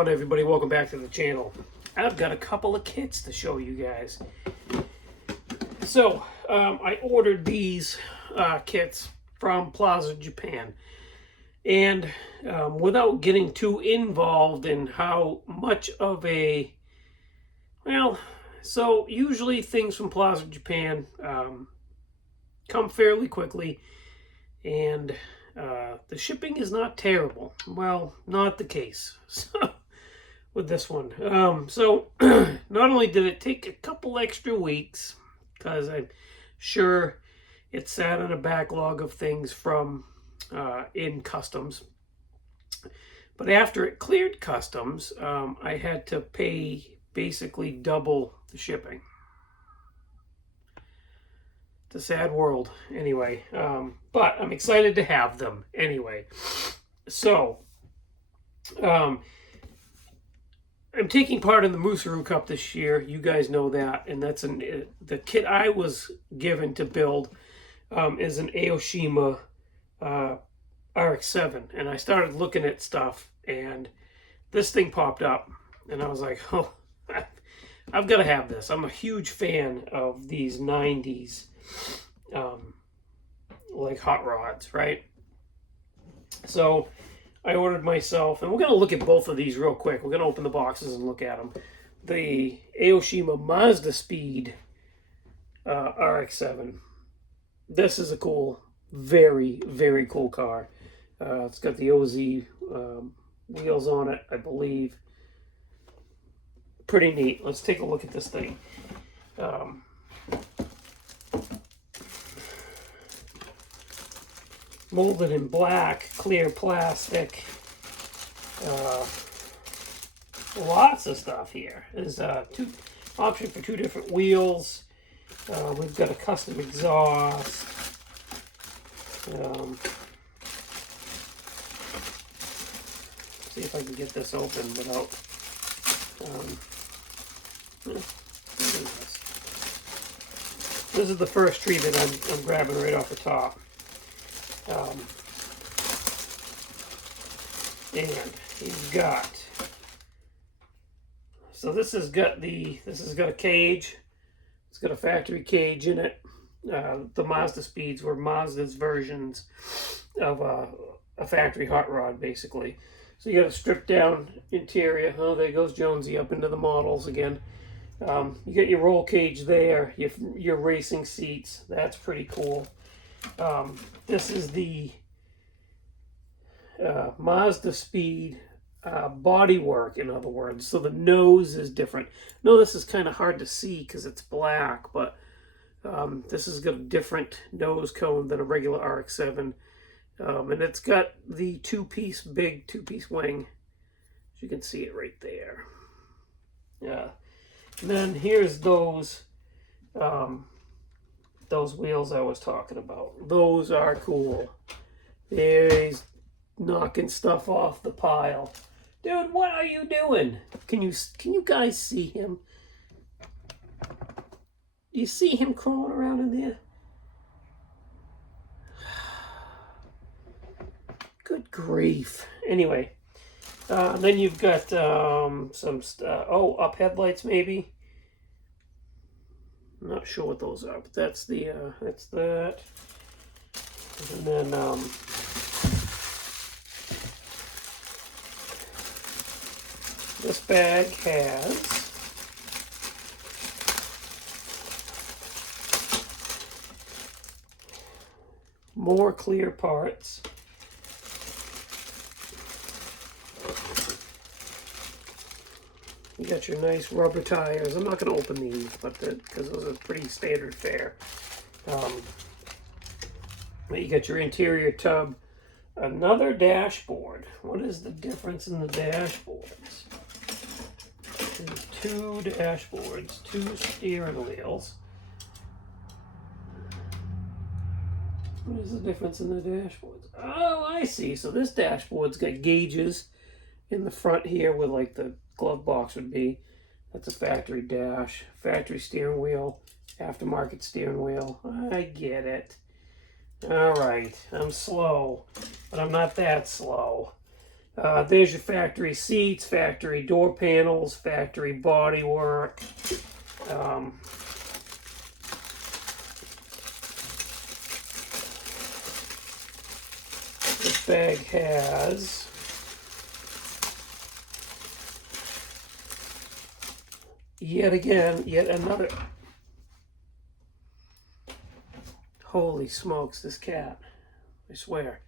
on, everybody? Welcome back to the channel. I've got a couple of kits to show you guys. So I ordered these kits from Plaza Japan, and without getting too involved in how much of a, well, so usually things from Plaza Japan come fairly quickly, and the shipping is not terrible. Well, not the case with this one. So not only did it take a couple extra weeks, because I'm sure it sat in a backlog of things from in customs, but after it cleared customs, I had to pay basically double the shipping. It's a sad world, anyway. But I'm excited to have them anyway. So, I'm taking part in the Musaru Cup this year. You guys know that, and that's the kit I was given to build is an Aoshima RX7, and I started looking at stuff, and this thing popped up, and I was like, oh, I've got to have this. I'm a huge fan of these 90s like hot rods, right? So I ordered myself, and we're going to look at both of these real quick. We're going to open the boxes and look at them. The Aoshima Mazda Speed RX7. This is a cool, very, very cool car. It's got the OZ wheels on it, I believe. Pretty neat. Let's take a look at this thing. Molded in black, clear plastic. Lots of stuff here. There's option for two different wheels. We've got a custom exhaust. See if I can get this open without. This is the first tree that I'm grabbing right off the top. And you've got, so this has got a cage. It's got a factory cage in it. The Mazda Speeds were Mazda's versions of a factory hot rod, basically. So you got a stripped down interior. Oh, there goes Jonesy up into the models again. You got your roll cage there, your racing seats. That's pretty cool. This is the Mazda Speed bodywork, in other words. So the nose is different. No, this is kind of hard to see because it's black, but this has got a different nose cone than a regular RX-7. And it's got the big two-piece wing. You can see it right there. Yeah. And then here's those wheels I was talking about. Those are cool. He's knocking stuff off the pile. Dude, what are you doing? Can you guys see him? Do you see him crawling around in there? Good grief. Anyway, then you've got some up headlights maybe. I'm not sure what those are, but that's that. And then this bag has more clear parts. You got your nice rubber tires. I'm not going to open these, but because those are pretty standard fare. You got your interior tub. Another dashboard. What is the difference in the dashboards? There's two dashboards, two steering wheels. What is the difference in the dashboards? Oh, I see. So this dashboard's got gauges in the front here where like the glove box would be. That's a factory dash, factory steering wheel, aftermarket steering wheel. I get it. All right, I'm slow, but I'm not that slow. There's your factory seats, factory door panels, factory bodywork. This bag has yet another. Holy smokes, this cat. I swear.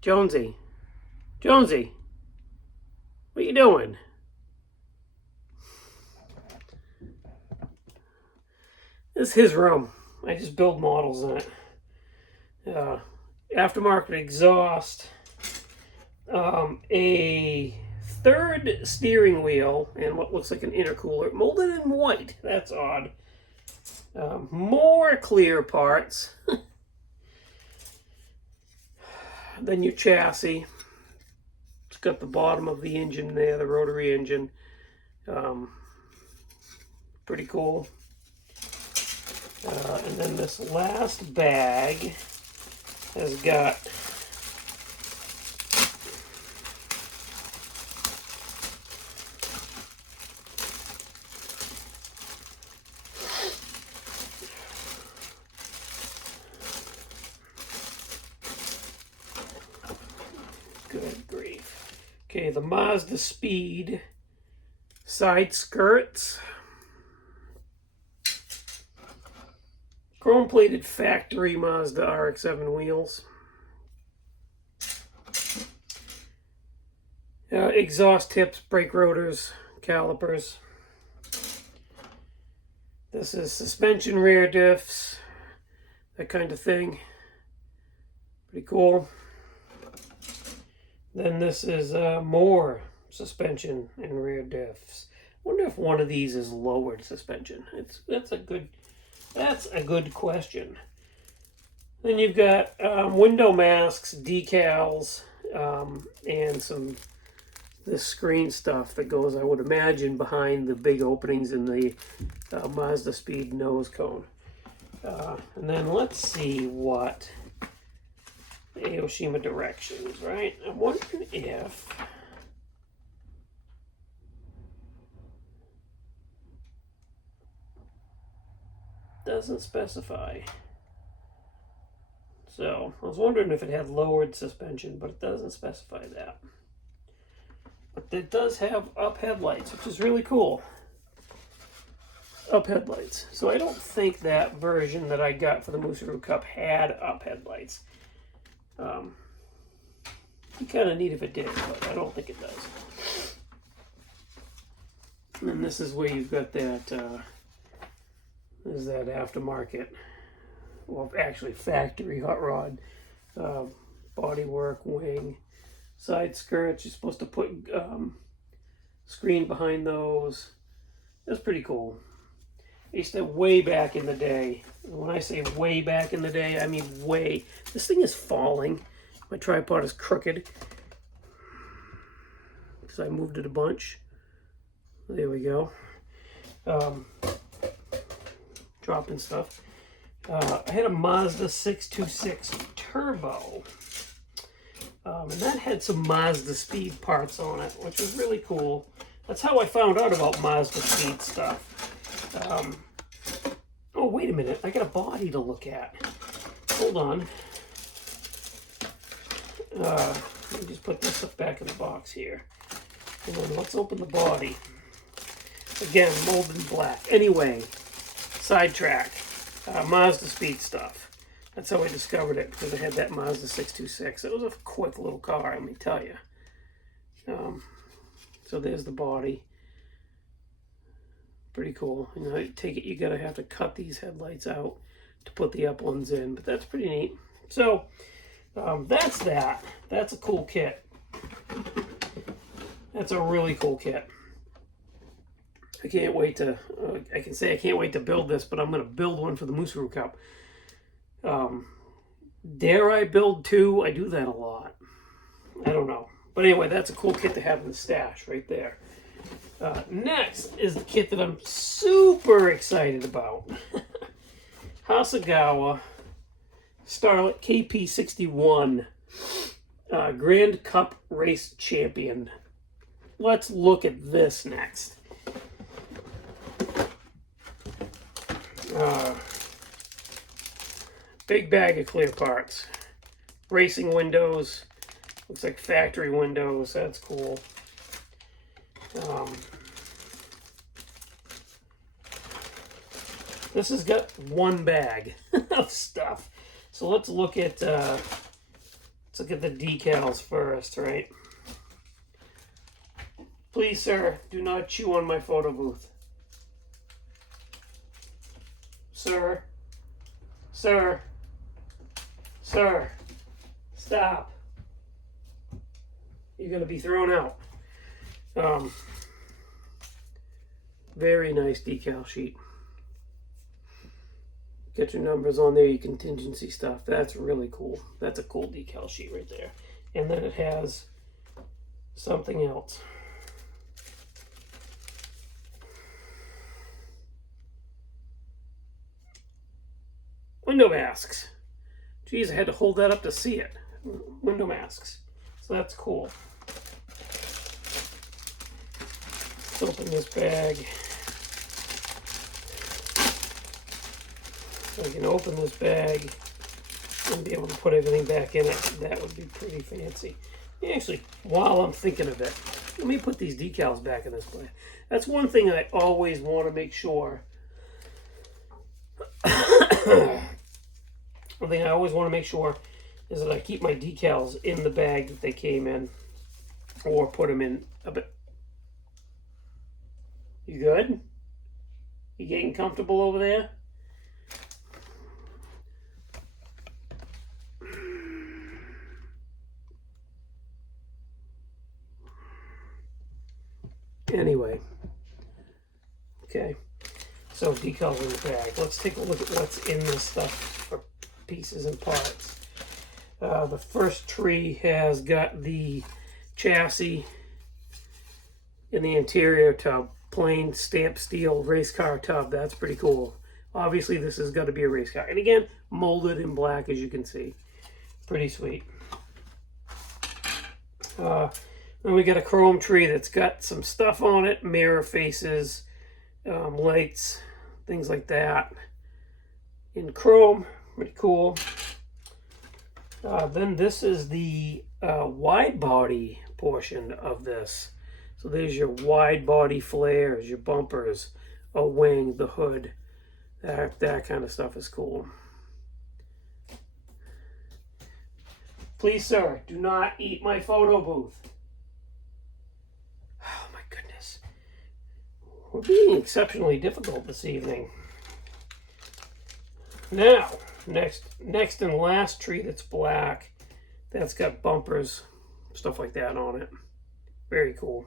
Jonesy. Jonesy. What you doing? This is his room. I just build models in it. Aftermarket exhaust. A third steering wheel and what looks like an intercooler. Molded in white. That's odd. More clear parts. Then your chassis. It's got the bottom of the engine there, the rotary engine. Pretty cool. And then this last bag has got good grief. Okay, the Mazda Speed side skirts. Chrome-plated factory Mazda RX7 wheels. Exhaust tips, brake rotors, calipers. This is suspension rear diffs, that kind of thing. Pretty cool. Then this is more suspension and rear diffs. I wonder if one of these is lowered suspension. That's a good question. Then you've got window masks, decals, and this screen stuff that goes, I would imagine, behind the big openings in the Mazda Speed nose cone. And then let's see what the Aoshima directions, right? I'm wondering if doesn't specify. So I was wondering if it had lowered suspension, but it doesn't specify that. But it does have up headlights, which is really cool. Up headlights. So I don't think that version that I got for the Musaru Cup had up headlights. Be kind of neat if it did, but I don't think it does. And this is where you've got that, is that aftermarket, well, actually factory hot rod, bodywork, wing, side skirts. You're supposed to put screen behind those. That's pretty cool. I used to, way back in the day, when I say way back in the day, I mean way. This thing is falling. My tripod is crooked because I moved it a bunch. There we go. Dropping stuff. I had a Mazda 626 Turbo. And that had some Mazda Speed parts on it, which was really cool. That's how I found out about Mazda Speed stuff. Oh, wait a minute. I got a body to look at. Hold on. Let me just put this stuff back in the box here. And then let's open the body. Again, molded in black. Anyway, sidetrack. Mazda Speed stuff. That's how I discovered it, because I had that Mazda 626. It was a quick little car, let me tell you. So there's the body. Pretty cool. You know, I take it you're going to have to cut these headlights out to put the up ones in, but that's pretty neat. So that's that. That's a cool kit. That's a really cool kit. I can't wait to, I can say I can't wait to build this, but I'm going to build one for the Musaru Cup. Dare I build two? I do that a lot. I don't know. But anyway, that's a cool kit to have in the stash right there. Next is the kit that I'm super excited about. Hasegawa Starlet KP61 Grand Cup Race Champion. Let's look at this next. Big bag of clear parts. Racing windows. Looks like factory windows. That's cool. This has got one bag of stuff. So let's look at the decals first, right? Please, sir, do not chew on my photo booth. Sir, sir, sir, stop. You're going to be thrown out. Very nice decal sheet. Get your numbers on there, your contingency stuff. That's really cool. That's a cool decal sheet right there. And then it has something else. Window masks. Geez, I had to hold that up to see it. Window masks. So that's cool. Let's open this bag. So I can open this bag and be able to put everything back in it. That would be pretty fancy. Actually, while I'm thinking of it, let me put these decals back in this place. That's one thing I always want to make sure. One thing I always want to make sure is that I keep my decals in the bag that they came in, or put them in a bit. You good? You getting comfortable over there? Anyway, okay, so decals in the bag. Let's take a look at what's in this stuff for pieces and parts. The first tree has got the chassis in the interior tub, plain stamped steel race car tub. That's pretty cool. Obviously, this has got to be a race car. And again, molded in black, as you can see. Pretty sweet. Then we got a chrome tree that's got some stuff on it, mirror faces, lights, things like that. In chrome, pretty cool. Then this is the wide body portion of this. So there's your wide body flares, your bumpers, a wing, the hood. That kind of stuff is cool. Please, sir, do not eat my photo booth. Oh my goodness. We're being exceptionally difficult this evening. Now, next and last tree that's black. That's got bumpers, stuff like that on it. Very cool.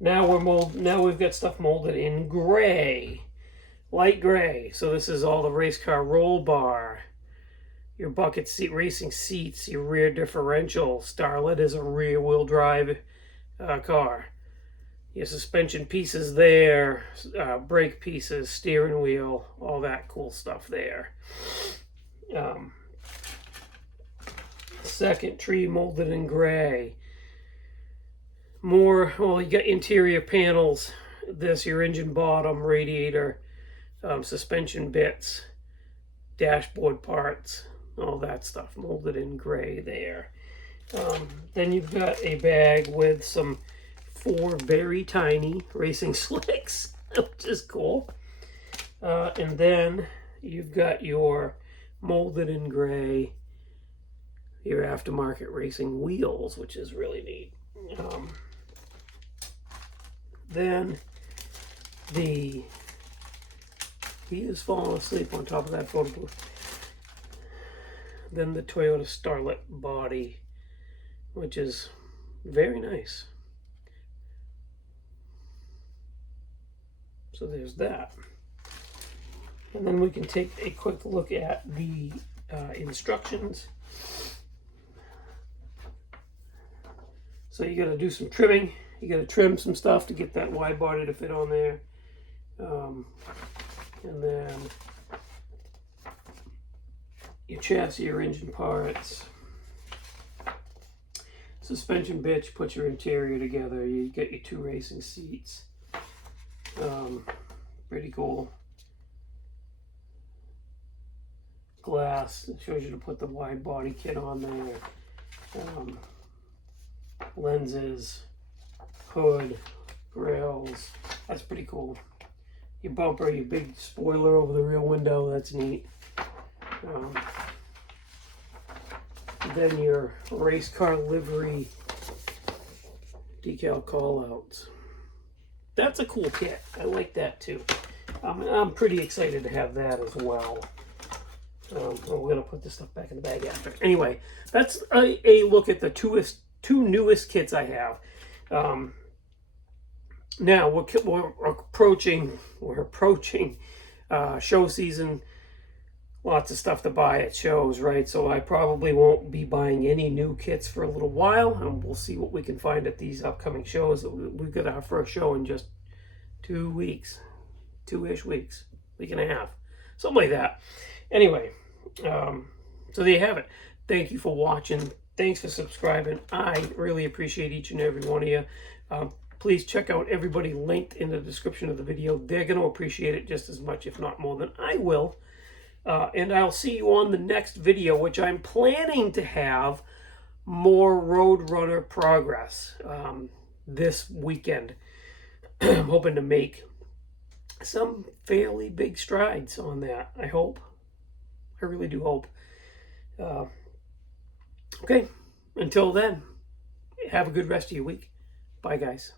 Now we've got stuff molded in gray. Light gray. So this is all the race car roll bar. Your bucket seat racing seats, your rear differential. Starlet is a rear wheel drive car. Your suspension pieces there, brake pieces, steering wheel, all that cool stuff there. Second tree molded in gray. More, well, you got interior panels. This, your engine bottom, radiator, suspension bits, dashboard parts, all that stuff molded in gray there. Then you've got a bag with some 4 very tiny racing slicks, which is cool. And then you've got your molded in gray, your aftermarket racing wheels, which is really neat. Then he is falling asleep on top of that photo booth. Then the Toyota Starlet body, which is very nice. So there's that. And then we can take a quick look at the instructions. So you got to do some trimming. You got to trim some stuff to get that wide body to fit on there. And then your chassis, your engine parts. Suspension bitch, put your interior together. You get your 2 racing seats. Pretty cool. Glass, it shows you to put the wide body kit on there. Lenses, hood, grills. That's pretty cool. Your bumper, your big spoiler over the rear window. That's neat. Then your race car livery decal callouts. That's a cool kit. I like that too. I'm pretty excited to have that as well. We're going to put this stuff back in the bag after. Anyway, that's a look at the two newest kits I have. Now we're approaching show season. Lots of stuff to buy at shows, right? So I probably won't be buying any new kits for a little while, and we'll see what we can find at these upcoming shows. We've got our first show in just 2 weeks, 2-ish weeks, week and a half, something like that. Anyway, so there you have it. Thank you for watching. Thanks for subscribing. I really appreciate each and every one of you. Please check out everybody linked in the description of the video. They're going to appreciate it just as much, if not more than I will. And I'll see you on the next video, which I'm planning to have more Roadrunner progress this weekend. I'm hoping to make some fairly big strides on that. I hope. I really do hope. Okay, until then, have a good rest of your week. Bye, guys.